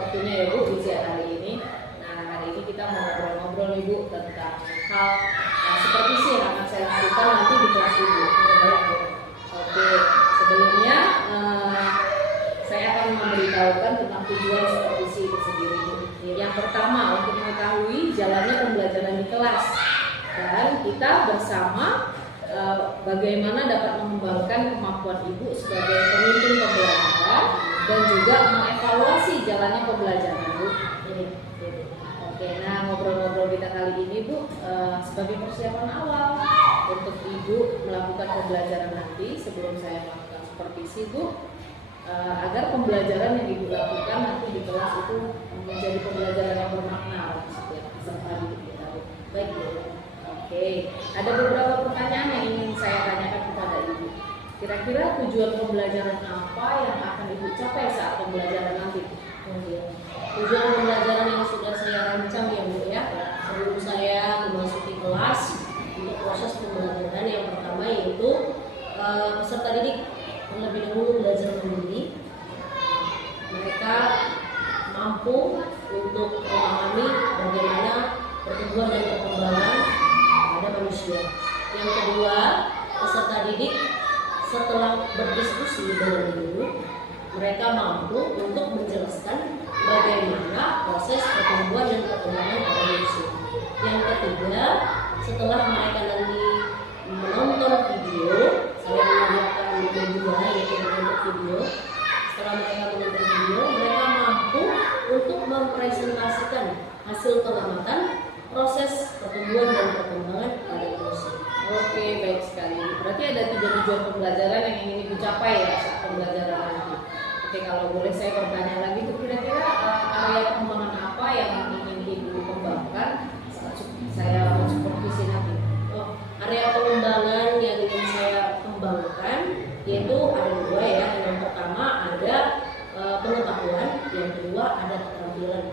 waktunya ya Bu di siang hari ini. Nah hari ini kita mau ngobrol-ngobrol nih Bu tentang hal seperti sih yang akan saya lakukan nanti di kelas Ibu. Baik Bu. Oke, sebelumnya saya akan memberitahukan tentang tujuan supervisi itu sendiri. Yang pertama untuk mengetahui jalannya pembelajaran di kelas dan kita bersama bagaimana dapat mengembangkan kemampuan Ibu sebagai pemimpin pembelajaran dan juga mengevaluasi jalannya pembelajaran Bu. Oke, nah ngobrol-ngobrol kita kali ini Bu sebagai persiapan awal untuk Ibu melakukan pembelajaran nanti sebelum saya melakukan supervisi Bu, agar pembelajaran yang Ibu lakukan nanti di kelas itu menjadi pembelajaran yang bermakna setiap peserta didik kita. Baik Bu. Oke, ada beberapa pertanyaan yang ingin saya tanyakan kepada Ibu. Kira-kira tujuan pembelajaran apa yang akan Ibu capai saat pembelajaran nanti? Tujuan pembelajaran yang sudah saya rancang ya Bu ya, sebelum saya memasuki kelas untuk proses pembelajaran yang pertama yaitu peserta didik terlebih dahulu belajar mandiri. Mereka mampu untuk memahami bagaimana pertumbuhan dan perkembangan pada manusia. Yang kedua, peserta didik setelah berdiskusi dengan guru, mereka mampu untuk menjelaskan bagaimana proses pertumbuhan dan perkembangan pada manusia. Yang ketiga, setelah mereka nanti menonton video, saya menyediakan media yaitu bentuk video. Setelah mereka menonton video, mereka mampu untuk mempresentasikan hasil pengamatan proses pertumbuhan dan perkembangan pada manusia. Oke, baik sekali. Berarti ada 3 tujuan pembelajaran yang ingin Ibu capai ya saat pembelajaran nanti. Oke, kalau boleh saya bertanya lagi, itu kira-kira area pengembangan apa yang ingin Ibu kembangkan saat saya supervisi nanti? Area pengembangan yang ingin saya kembangkan yaitu ada 2 ya. Yang pertama ada pengetahuan, yang kedua ada keterampilan.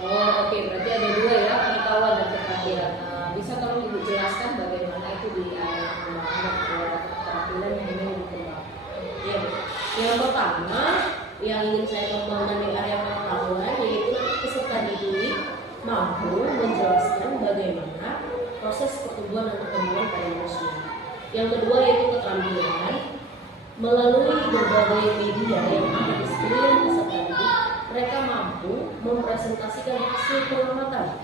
Oke, berarti ada 2 ya, pengetahuan dan keterampilan. Bisa tolong Ibu jelaskan bagaimana itu di area pengembangan dan keterampilan yang ingin Ibu kembangkan? Ya, yang pertama yang ingin saya kembangkan di area pengetahuan yaitu peserta didik mampu menjelaskan bagaimana proses pertumbuhan dan perkembangan pada manusia. Yang kedua yaitu keterampilan. Melalui berbagai media yang ada di sekeliling peserta didik, mereka mampu mempresentasikan hasil pengamatan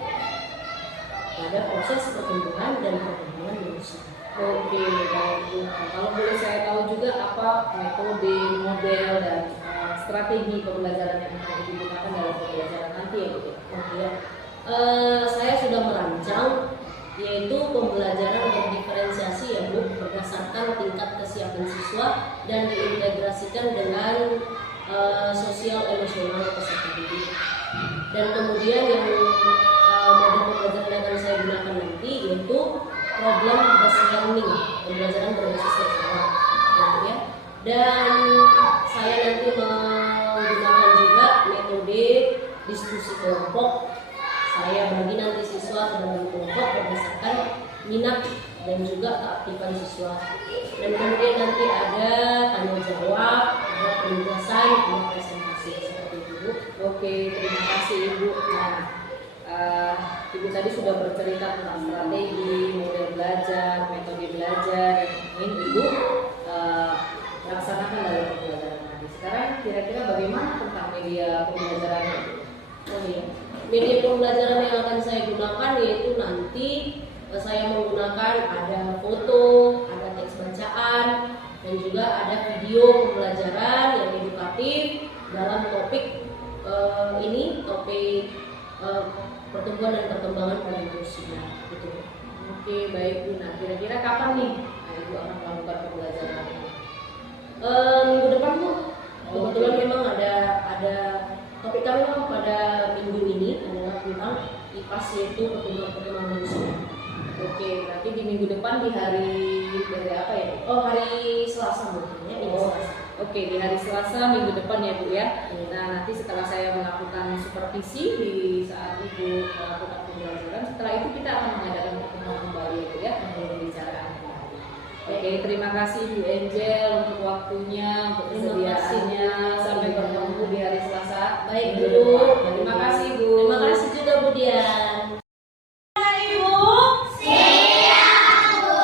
pada proses pertumbuhan dan perkembangan manusia. Oke, baik Bu. Kalau boleh saya tahu juga apa metode, model, dan strategi pembelajaran yang akan digunakan dalam pembelajaran nanti ya Bu? Ya. Saya sudah merancang yaitu pembelajaran berdiferensiasi ya Bu, berdasarkan tingkat kesiapan siswa dan diintegrasikan dengan sosial emosional peserta didik. Dan kemudian yang model pembelajaran yang akan saya gunakan nanti yaitu problem based learning, pembelajaran berbasis pengetahuan, ya. Dan saya nanti menggunakan juga metode diskusi kelompok. Saya bagi nanti siswa ke dalam kelompok berdasarkan minat dan juga keaktifan siswa. Dan kemudian nanti ada tanya jawab, ada penugasan, ada presentasi seperti itu Bu. Oke, terima kasih Ibu. Nah, Ibu tadi sudah bercerita tentang strategi, model belajar, metode belajar yang ingin Ibu laksanakan dalam pembelajaran nanti. Sekarang kira-kira bagaimana tentang media pembelajaran itu? Oh iya, media pembelajaran yang akan saya gunakan yaitu nanti saya menggunakan ada foto, ada teks bacaan, dan juga ada video pembelajaran yang edukatif dalam topik ini, topik pertumbuhan dan perkembangan pada manusia. Gitu. Oke, baik Bu. Nah, kira-kira kapan nih Ibu akan melakukan pembelajaran? Minggu depan Bu. Kebetulan memang ada topik kami memang pada minggu ini adalah tentang IPAS yaitu pertumbuhan manusia. Oke, berarti di minggu depan di hari apa ya? Oh, hari Selasa mungkin ya. Selasa. Oke, di hari Selasa minggu depan ya Bu ya. Nah, nanti setelah saya melakukan supervisi di saat Ibu melakukan pembelajaran, setelah itu kita akan mengadakan pertemuan kembali ya Bu ya, untuk pembicaraan kembali. Oke, terima kasih Bu Angel untuk waktunya, untuk kesediaannya. Sampai bertemu di hari Selasa. Baik Bu. Terima kasih Bu. Terima kasih juga Bu Dian. Ibu. Siang, Bu.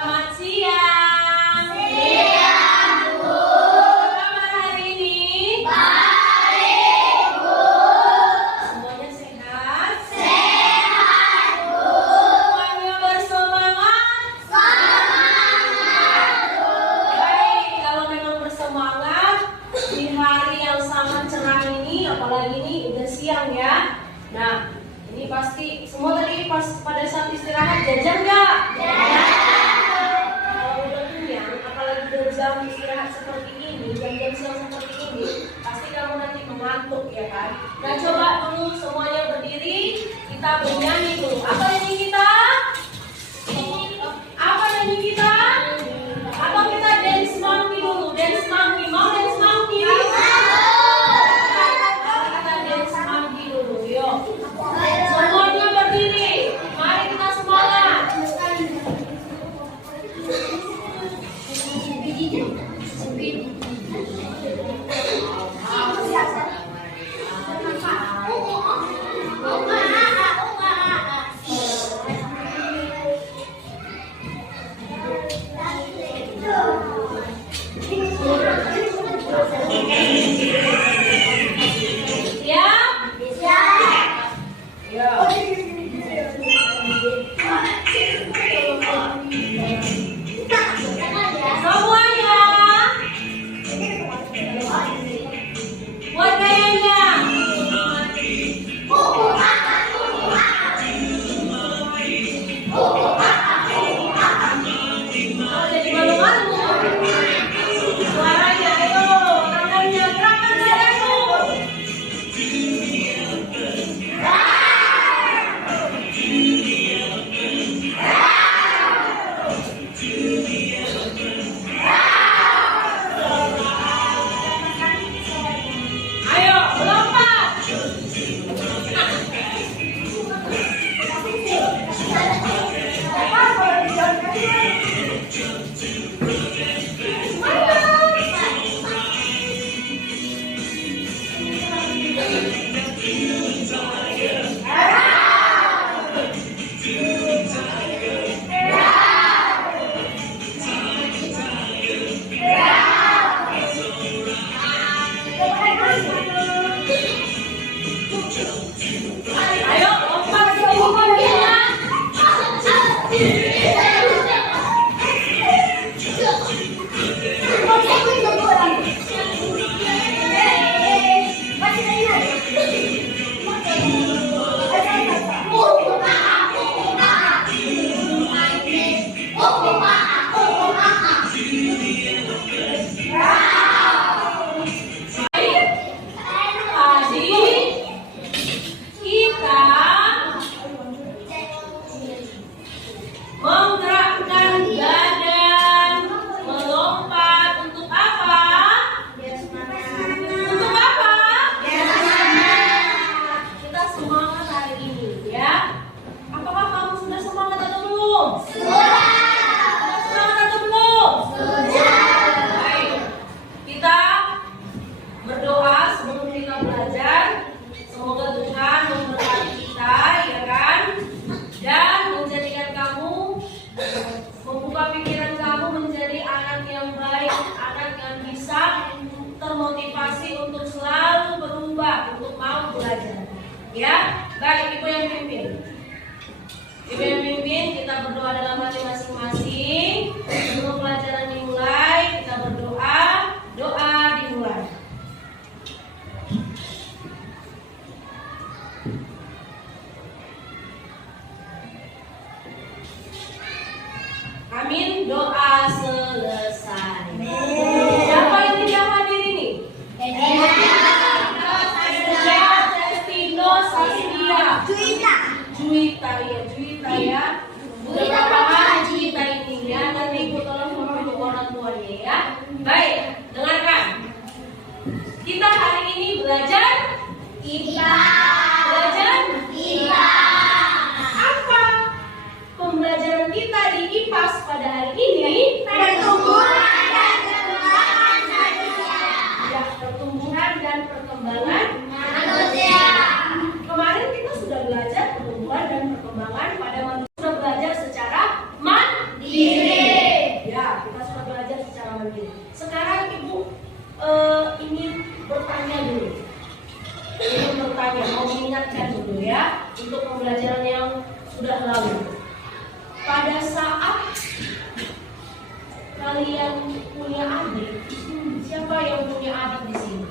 Selamat siang. Siang, Bu. Apa kabar hari ini? Baik, Bu. Semuanya sehat? Sehat, Bu. Semuanya bersemangat? Semangat, Bu. Baik, kalau memang bersemangat di hari yang sangat cerah ini, apalagi ini udah siang ya. Nah, ini pasti semua tadi pas pada saat istirahat jajan nggak? Kalau udah kenyang, apalagi udah jam istirahat seperti ini, jam-jam siang seperti ini, pasti kamu nanti mengantuk ya kan? Nah, coba dulu semuanya berdiri, kita bernyanyi dulu. Apa nyanyi kita? Apa nyanyi kita? Atau kita dance monkey dulu? Dance monkey, mau dance monkey? Kita dance monkey dulu, yuk. Semuanya berdiri, mari kita semangat. Siap? Yuk. Semuanya buat gayanya. Oh, jadi malu-malu. Suaranya, ayo, tangannya, gerakan dadaku. Ayo, melompat. Ayo, lompat ke tinggi-tingginya. Tadi kita menggerakkan badan, melompat untuk apa? Untuk apa? Kita semangat hari ini ya. Apakah kamu sudah semangat atau belum? Sudah semangat atau belum? Baik. Kita berdoa sebelum kita belajar. Semoga Tuhan memberkati kita, ya kan? Dan menjadikan kamu, membuka pikiran kamu menjadi anak yang baik, anak yang bisa termotivasi untuk selalu berubah, untuk mau belajar. Ya, baik, Ibu yang pimpin. Ibu yang pimpin, kita berdoa dalam hati masing-masing. Sebelum pelajaran dimulai, kita berdoa. Doa dimulai. Amin, doa selesai. Siapa yang tidak hadir ini? Destino, Saskia, Juwita ya. Udah berapa hari Juwita ini ya? Nanti Ibu tolong membantu orang tuanya ya. Baik, dengarkan. Kita hari ini belajar Belajar apa? Pembelajaran kita di IPAS pada hari ini Pertumbuhan dan perkembangan manusia. ya, pertumbuhan dan perkembangan mengingatkan dulu ya untuk pembelajaran yang sudah lalu. Pada saat kalian punya adik, siapa yang punya adik di sini?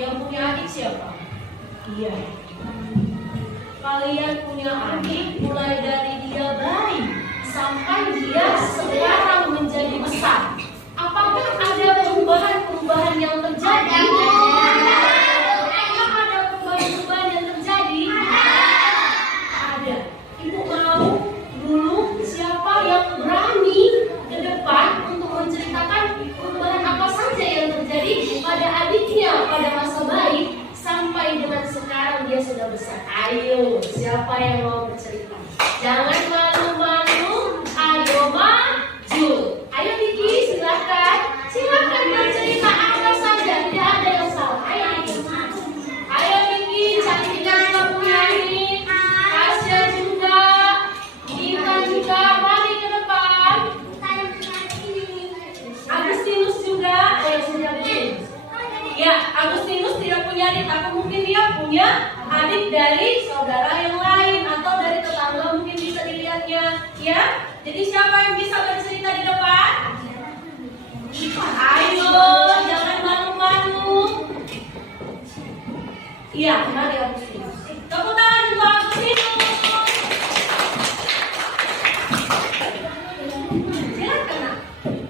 Yang punya adik siapa? Iya. Kalian punya adik mulai dari dia bayi sampai dia sekarang menjadi besar. Apakah ada perubahan-perubahan yang terjadi? Apakah ada perubahan-perubahan yang terjadi? Ada. Ibu mau dulu siapa yang berani ke depan untuk menceritakan perubahan apa saja yang terjadi pada adiknya pada masa bayi sampai dengan sekarang dia sudah besar. Ayo, siapa yang mau bercerita? Jangan malu-malu, ayo maju. Ayo Diki, silakan. Silakan bercerita apa saja, tidak ada yang salah. Ayo Diki. Ayo Diki, cantiknya kamu nyanyi. Tasya juga, Dita juga, mari ke depan. Agustinus juga, ayo sudah Agustinus. Ya, Agustinus tidak punya adik, tapi mungkin dia punya adik dari saudara yang lain atau dari tetangga, mungkin bisa dilihatnya. Ya, jadi siapa yang bisa bercerita di depan? Ayo, jangan malu-malu. Iya, mari Agustinus. Tepuk tangan untuk Agustinus. Silakan Nak.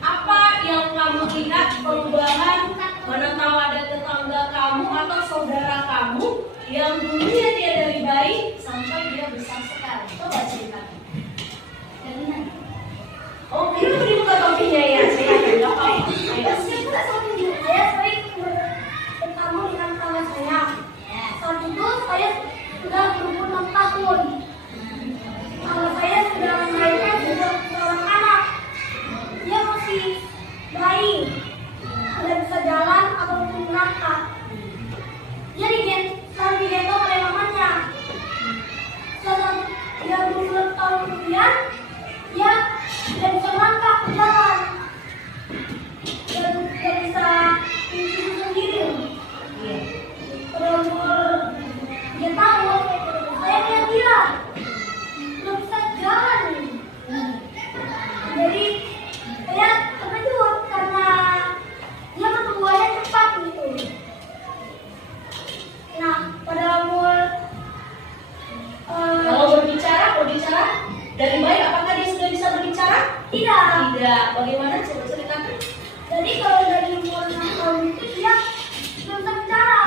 Apa yang kamu lihat perubahan? Mana tahu ada tetangga kamu atau saudara kamu yang dulunya dia dari bayi sampai dia besar sekarang. Coba ceritakan. Oh, ini udah dibuka topinya ya. Silakan, nggak apa-apa. Saya sering bertemu dengan kawan saya. Saat itu saya sudah berumur 6 tahun. Kalau saya sudah melahirkan seorang anak, dia masih bayi, tidak bisa jalan ataupun melangkah. Dia selalu digendong oleh mamanya. Setelah dia berumur tahun kemudian, dia tidak bisa melangkah berjalan dan tidak bisa hidup sendiri. Pada umur 3 tahun, saya lihat dia belum bisa jalan. Jadi saya terkejut karena dia pertumbuhannya cepat gitu. Nah, pada umur Kalau berbicara dari bayi, apakah dia sudah bisa berbicara? tidak. Tidak. Bagaimana? Coba ceritakan. Jadi kalau dari umur 6 tahun itu dia belum bisa bicara,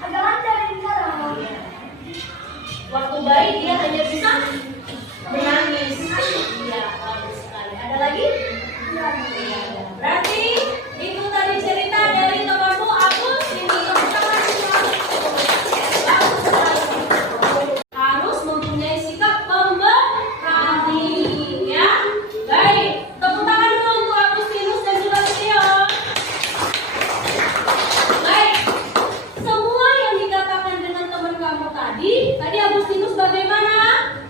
agak lancar bicara. Waktu bayi dia hanya bisa menangis. Iya, bagus sekali. Ada lagi? Iya. Berarti itu tadi cerita dari temanmu Agus. Ini harus mempunyai sikap pemberani, ya. Baik, tepuk tangan dulu untuk Agustinus dan juga Tio. Baik, semua yang dikatakan dengan teman kamu tadi Agustinus bagaimana?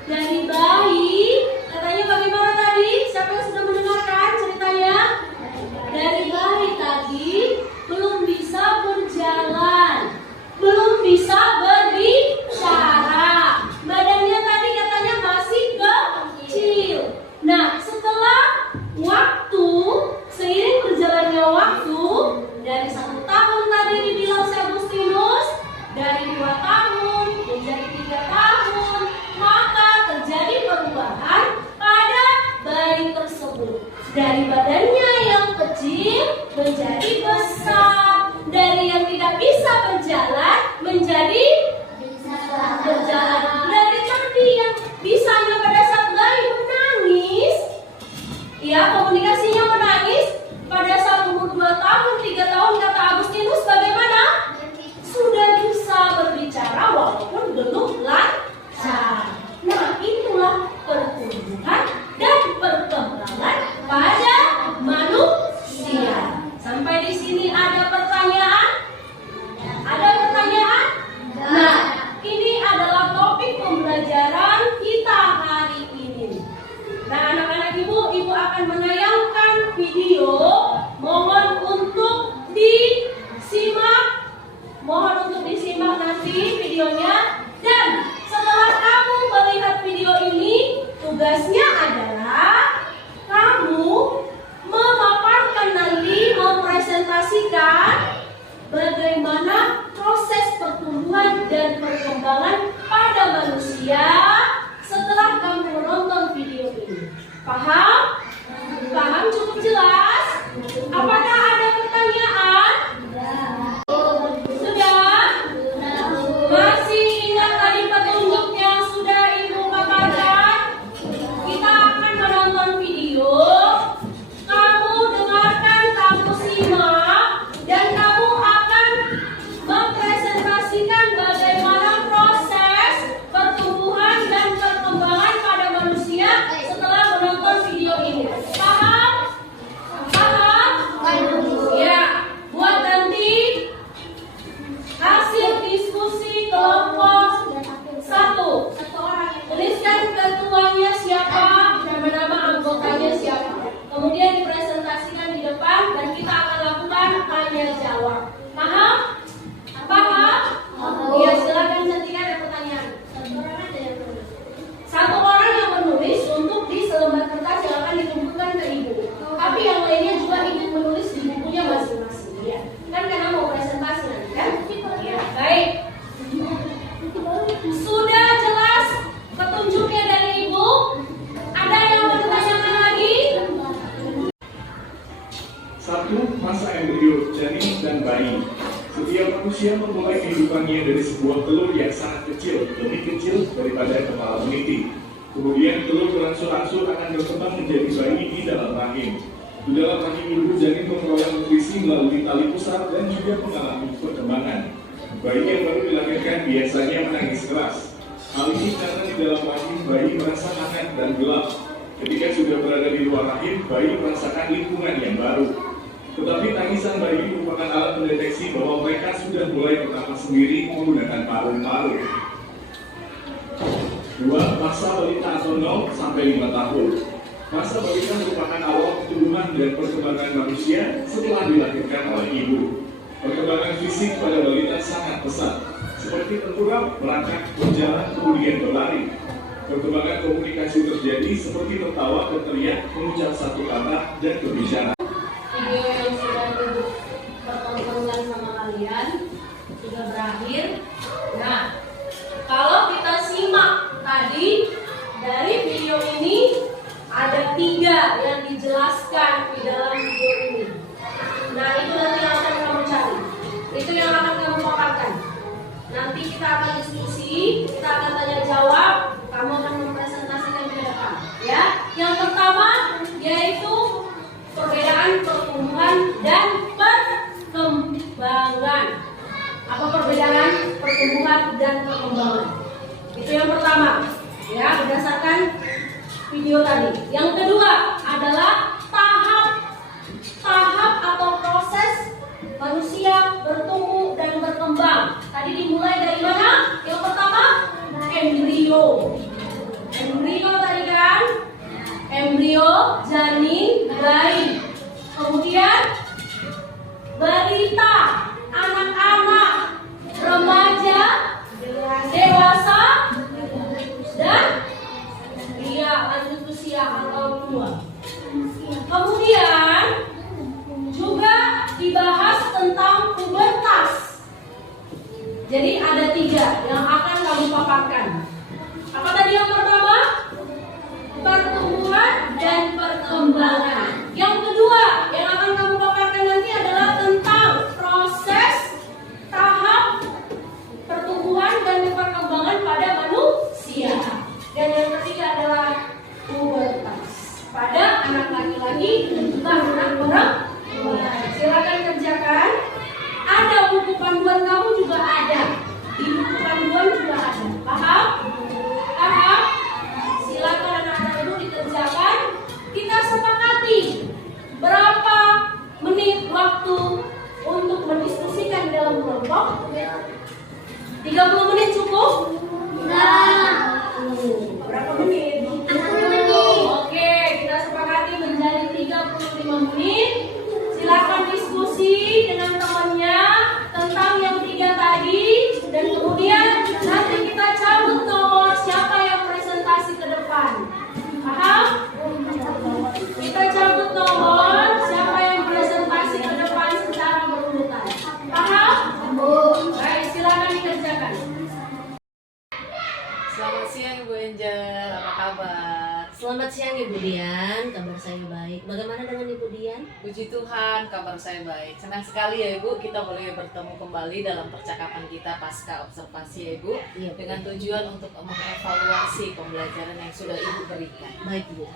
Dari bayi, katanya bagaimana tadi? Siapa yang sudah mendengarkan ceritanya? Dari bayi tadi belum bisa berjalan, belum bisa berbicara. Badannya tadi katanya masih kecil. Nah, setelah waktu, seiring berjalannya waktu, dari 1 tahun tadi dibilang si Agustinus, dari 2 tahun menjadi 3 tahun, maka terjadi perubahan pada bayi tersebut. Dari badannya yang kecil menjadi besar, dari yang tidak bisa berjalan menjadi berjalan, dari tadi yang bisanya pada saat bayi menangis, ya komunikasinya menangis, pada saat umur 2 tahun, 3 tahun kata Agustinus bagaimana? Sudah bisa berbicara walaupun belum lancar. Nah, itulah pertumbuhan dan perkembangan pada manusia. Sampai di sini ada pertanyaan? Ada pertanyaan? simak nanti videonya. Dan setelah kamu melihat video ini, tugasnya adalah kamu memaparkan nanti, mempresentasikan bagaimana proses pertumbuhan dan perkembangan pada manusia setelah kamu menonton video ini. Paham? Paham, cukup jelas? Apakah ada pertanyaan? Sudah? Masih ingat tadi petunjuk yang sudah Ibu paparkan? Kita akan menonton video. Kamu dengarkan, kamu simak, dan kamu akan mempresentasikan bagaimana proses pertumbuhan dan perkembangan pada manusia setelah menonton video ini. Paham? Paham? Ya, buat nanti hasil diskusi kelompok 1. Tuliskan ketuanya siapa, nama-nama anggotanya siapa. Kemudian dipresentasikan di depan dan kita akan lakukan tanya jawab. Paham? Paham? Iya, silakan cantik, ada pertanyaan. Satu orang yang menulis untuk di selembar kertas yang akan dikumpulkan ke Ibu. Tapi yang lainnya juga ikut menulis di bukunya masing-masing. Ya. Kan karena mau presentasi nanti kan? Ya, baik. Sudah jelas petunjuknya dari Ibu? Ada yang mau ditanyakan lagi? 1. Masa embrio, janin dan bayi. Setiap manusia memulai kehidupannya dari sebuah telur yang sangat kecil, lebih kecil daripada kepala meniti. Kemudian telur berangsur-angsur akan berkembang menjadi bayi di dalam rahim. Di dalam rahim ibu, janin memperoleh nutrisi melalui tali pusar dan juga mengalami perkembangan. Bayi yang baru dilahirkan biasanya menangis keras. Hal ini karena di dalam rahim bayi merasa hangat dan gelap. Ketika sudah berada di luar rahim, bayi merasakan lingkungan yang baru. Tetapi tangisan bayi merupakan alat mendeteksi bahwa mereka sudah mulai bernafas sendiri menggunakan paru-paru. 2. Masa balita atau 0 sampai 5 tahun. Masa balita merupakan awal pertumbuhan dan perkembangan manusia setelah dilahirkan oleh ibu. Perkembangan fisik pada balita sangat pesat, seperti tengkurap, merangkak, berjalan, kemudian berlari. Perkembangan komunikasi terjadi seperti tertawa, berteriak, mengucap satu kata, dan berbicara. Video yang sudah Ibu pertontonkan sama kalian sudah berakhir. Nah, kalau kita simak tadi dari video ini ada 3 yang dijelaskan di dalam video ini. Nah, itu nanti yang akan kamu cari. Itu yang akan kamu paparkan. Nanti kita akan diskusi, kita akan tanya jawab, kamu akan mempresentasikan di depan. Ya, yang pertama yaitu perbedaan pertumbuhan dan perkembangan. Apa perbedaan pertumbuhan dan perkembangan? Itu yang pertama, ya, berdasarkan video tadi. Yang kedua adalah tahap atau proses manusia bertumbuh dan berkembang. Tadi dimulai dari mana? Yang pertama, embrio. Embrio tadi kan? Embrio, janin, bayi. Kemudian balita, anak-anak, remaja, dewasa, dan lanjut usia atau tua. Kemudian juga dibahas tentang pubertas. Jadi ada 3 yang akan kamu paparkan. Apa tadi yang pertama? Pertumbuhan dan perkembangan. Yang kedua yang akan kamu paparkan nanti adalah tentang proses tahap pertumbuhan dan perkembangan pada manusia. Dan yang ketiga adalah pubertas pada anak laki-laki dan juga anak perempuan. Silakan kerjakan. Ada buku panduan kamu juga ada. Di buku panduan juga ada. Paham? Paham? Silakan anak-anak itu dikerjakan. Kita sepakati berapa menit waktu untuk mendiskusikan dalam kelompok. 30 menit cukup? Berapa menit? 60 menit. Oke, kita sepakati menjadi 35 menit. Silakan diskusi dengan temannya tentang yang 3 tadi dan silakan. Selamat siang Ibu Angel, apa kabar? Selamat siang Ibu Dian, kabar saya baik. Bagaimana dengan Ibu Dian? Puji Tuhan, kabar saya baik. Senang sekali ya Ibu, kita boleh bertemu kembali dalam percakapan kita pasca observasi ya Ibu, Iya, dengan tujuan untuk mengevaluasi pembelajaran yang sudah Ibu berikan. baik Bu.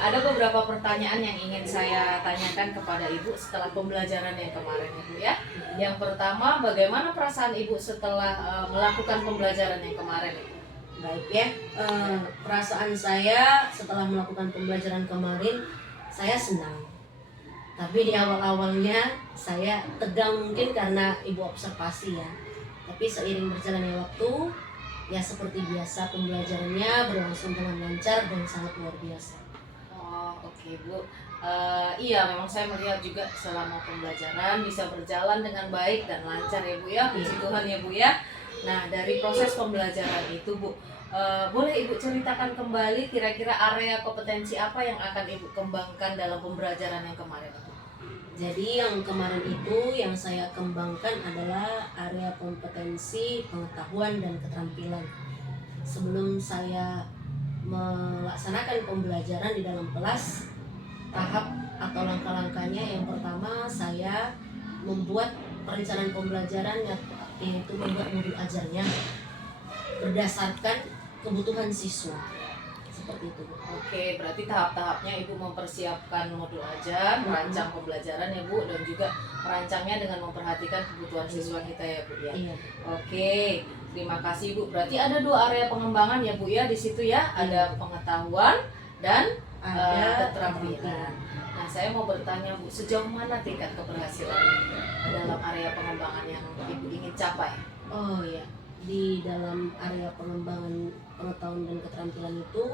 Ada beberapa pertanyaan yang ingin saya tanyakan kepada Ibu setelah pembelajaran yang kemarin Ibu ya. Yang pertama, bagaimana perasaan Ibu setelah melakukan pembelajaran yang kemarin Ibu? Baik ya, perasaan saya setelah melakukan pembelajaran kemarin, saya senang. Tapi di awal-awalnya saya tegang mungkin karena Ibu observasi ya. Tapi seiring berjalannya waktu, ya seperti biasa pembelajarannya berlangsung dengan lancar dan sangat luar biasa. Oh, oke Bu. Iya, memang saya melihat juga selama pembelajaran bisa berjalan dengan baik dan lancar ya Bu ya. Puji Tuhan ya Bu ya. Nah, dari proses pembelajaran itu Bu, boleh Ibu ceritakan kembali kira-kira area kompetensi apa yang akan Ibu kembangkan dalam pembelajaran yang kemarin itu? Jadi yang kemarin itu yang saya kembangkan adalah area kompetensi, pengetahuan, dan keterampilan. Sebelum saya melaksanakan pembelajaran di dalam kelas, tahap atau langkah-langkahnya yang pertama saya membuat perencanaan pembelajaran yaitu membuat modul ajarnya berdasarkan kebutuhan siswa. Seperti itu Bu. Oke, berarti tahap-tahapnya Ibu mempersiapkan modul ajar, merancang pembelajaran ya Bu, dan juga merancangnya dengan memperhatikan kebutuhan siswa kita ya Bu ya. Iya. Oke, terima kasih Bu. Berarti ada 2 area pengembangan ya Bu ya di situ ya, ada pengetahuan dan Ada keterampilan. Nah, saya mau bertanya Bu, sejauh mana tingkat keberhasilan dalam area pengembangan yang Ibu ingin capai? Oh ya, di dalam area pengembangan pengetahuan dan keterampilan itu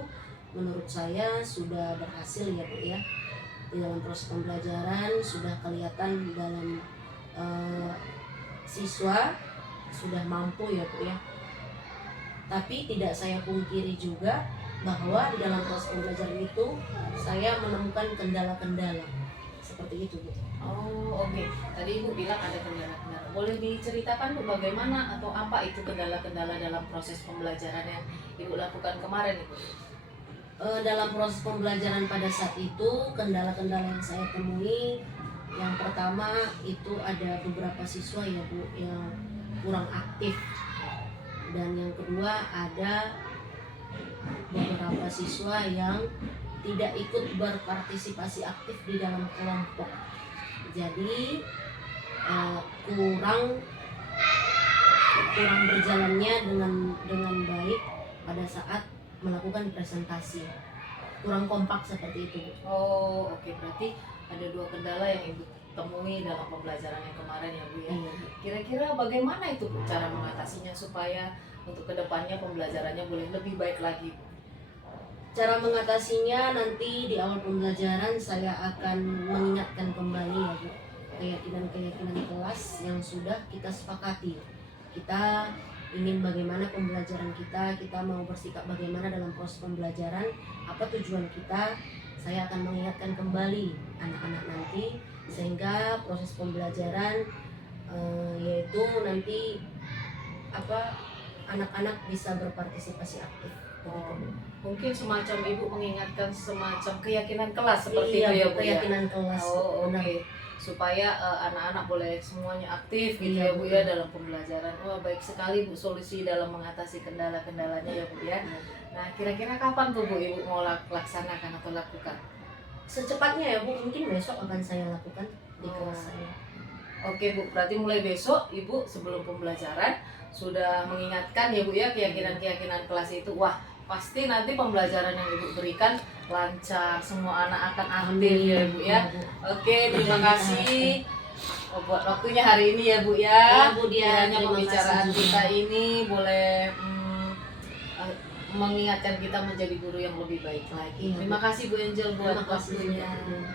menurut saya sudah berhasil ya Bu ya. Di dalam proses pembelajaran sudah kelihatan dalam siswa sudah mampu ya Bu ya. Tapi tidak saya pungkiri juga bahwa di dalam proses pembelajaran itu saya menemukan kendala-kendala seperti itu Bu. Oh, oke. Tadi Ibu bilang ada kendala-kendala. Boleh diceritakan Bu bagaimana atau apa itu kendala-kendala dalam proses pembelajaran yang Ibu lakukan kemarin Ibu? Dalam proses pembelajaran pada saat itu kendala-kendala yang saya temui yang pertama itu ada beberapa siswa ya Bu yang kurang aktif, dan yang kedua ada beberapa siswa yang tidak ikut berpartisipasi aktif di dalam kelompok. Jadi kurang berjalannya dengan baik pada saat melakukan presentasi, kurang kompak seperti itu. Oh, oke. Berarti ada 2 kendala yang Ibu temui dalam pembelajaran yang kemarin ya Bu ya. Iya. Kira-kira bagaimana itu Bu cara mengatasinya supaya untuk kedepannya pembelajarannya boleh lebih baik lagi Bu? Cara mengatasinya nanti di awal pembelajaran saya akan mengingatkan kembali ya Bu, keyakinan-keyakinan kelas yang sudah kita sepakati. Kita ingin bagaimana pembelajaran kita mau bersikap bagaimana dalam proses pembelajaran, apa tujuan kita. Saya akan mengingatkan kembali anak-anak nanti sehingga proses pembelajaran yaitu nanti anak-anak bisa berpartisipasi aktif. Mungkin semacam Ibu mengingatkan semacam keyakinan kelas seperti Iya, itu ya Bu ya. keyakinan kelas. Oh, oke. Benar. Supaya anak-anak boleh semuanya aktif gitu Iya, ya Bu ya dalam pembelajaran. Wah, baik sekali Bu solusi dalam mengatasi kendala-kendalanya ya Bu ya. Nah, kira-kira kapan tuh Bu Ibu mau laksanakan atau lakukan? Secepatnya ya Bu, mungkin besok akan saya lakukan di kelas saya. Oke Bu, berarti mulai besok Ibu sebelum pembelajaran sudah mengingatkan ya Bu ya keyakinan-keyakinan kelas itu. Wah, pasti nanti pembelajaran yang Ibu berikan lancar, semua anak akan aktif ya Bu ya. Oke, terima kasih buat waktunya hari ini ya Bu ya. Bu Dian, Kiranya terima pembicaraan kasih juga. kita ini boleh mengingatkan kita menjadi guru yang lebih baik lagi. Iya, Bu. Terima kasih Bu Angel buat Terima kasih waktunya. juga.